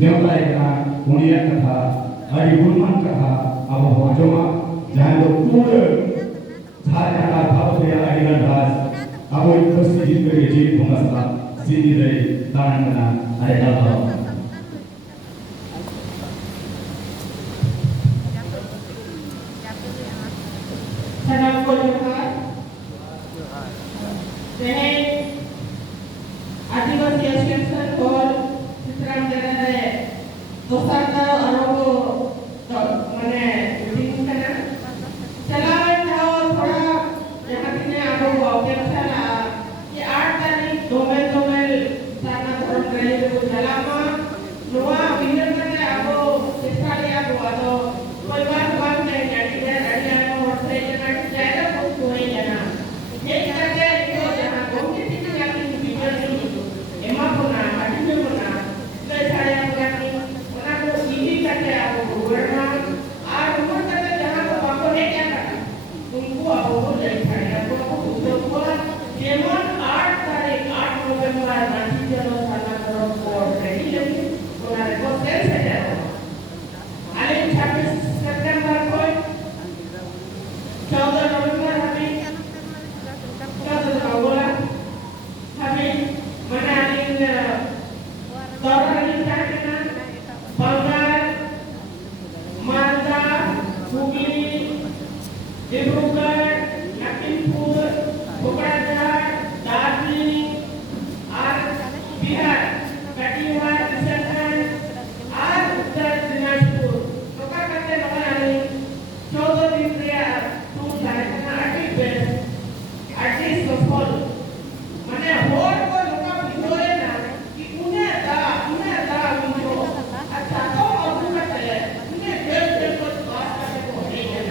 नेवलाय कना उनिया कथा आदि गुणमान कथा अब हजमा जहां दो पूरे झारखंड भारत या आदिगन राज अब एक फसी जित के जी भूमस्ता सिंधी रे दान कना अरे दादा Salam ko lahat. Dahil Adivasi Association और चित्रम जगह है दोस्तान का अरोगो तो मने दिन करना चलावन जाओ थोड़ा यहाँ कितने आपको वाक्य चला कि 8 तारीख दोमेल साना धर्म रही तो चलामा नुआ विनर करने आपको शिक्षा लिया तो आतो कोई बात नहीं जाती है रेडी आने और से जना ज़्यादा कुछ नहीं जना ये करके जो यहाँ गोंगे तीन जाती विनर नहीं एमा पुना अडिमे पुना ले सारे अपनी पुना को इजी करके आपको गुरना और ऊपर करके जहाँ को आपको ने क्या करना तुमको आपको ले सारे आपको उसको केवल 8 तारीख 8 नवंबर नाची चलो साला करो और रेडी लगी पुना को सेल से जाओ आले 26 सितंबर को 14 नवंबर हमें 14 नवंबर हमें मनाली दौरान जाना बंगाल मालदा हुगली डिब्रूगढ़ लखीमपुर कोकराझार दार्जिलिंग और बिहार कटिहार किशनगंज और उत्तर दिनाजपुर तो क्या करते हैं हमारे 14 दिन के टूर जाने का एटलीस्ट सफल माने होर को लोका भिजोरे ना कि उन्हें दा विजो अच्छा तो अब करते हैं उन्हें देव को बात करने को नहीं है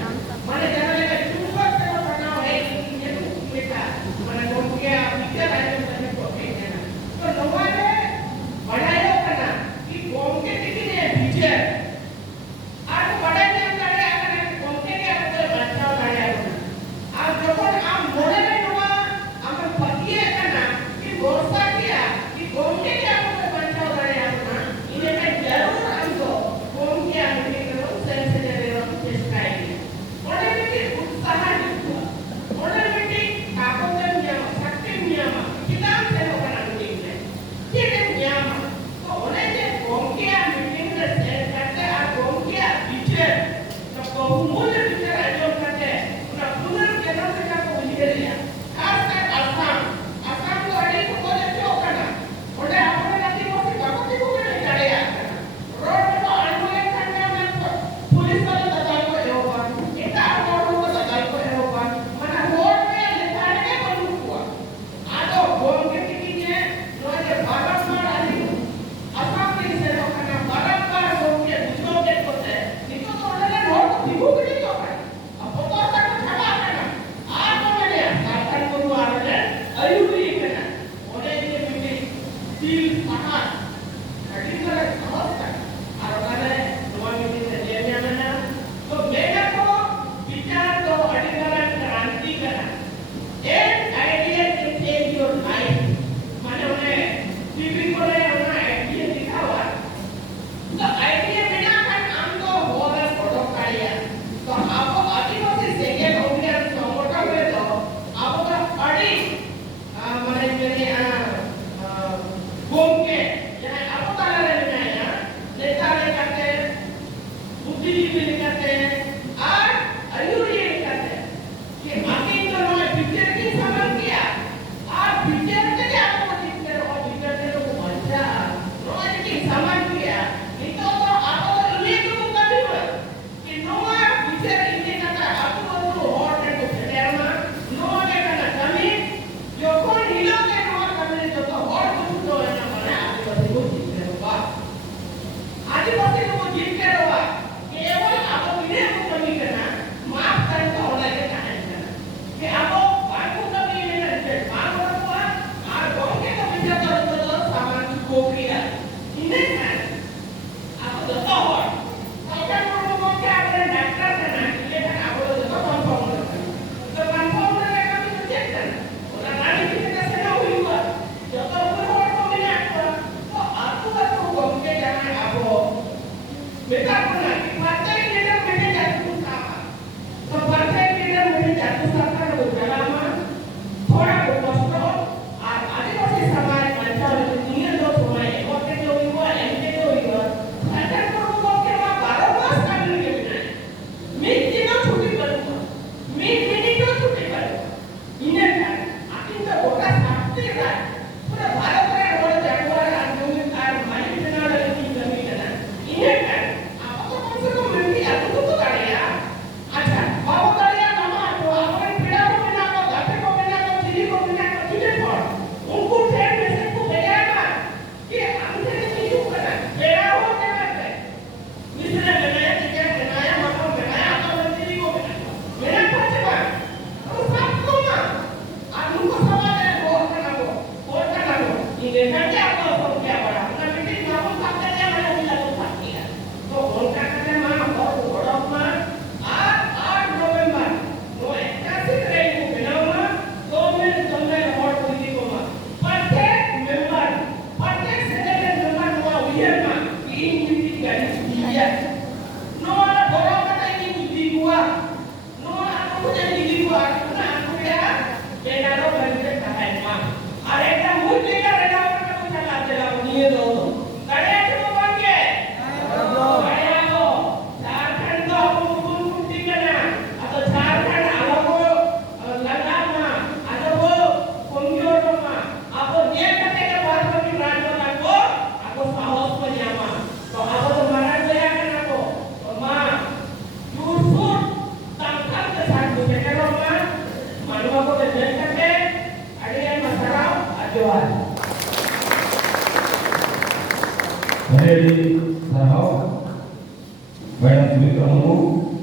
माने जाने लगे तुमको से बना है कि ये बेटा माने लोग के पिक्चर आइटम करने को नहीं है तो लोगों ने बढ़ाया करना कि कौन के कितने पीछे आज बड़े ने करे अगर कौन के आपको बचाव बढ़ाया आप जब आप मोड़े में हुआ हमें पतिए करना कि भरोसा किया कि कौन के आपको बचाव बढ़ाया ना इन्हें मैं जरूर हमको कौन के आपके करो सेंस से दे रहा हूं चेष्टा है मोड़े में की उत्साह नहीं हुआ मोड़े में की काको के नियम शक्ति नियम किताब से होगा ना मीटिंग में ठीक है नियम तो उन्हें जे कौन के मीटिंग में सेंस sarhau Badan Sumitro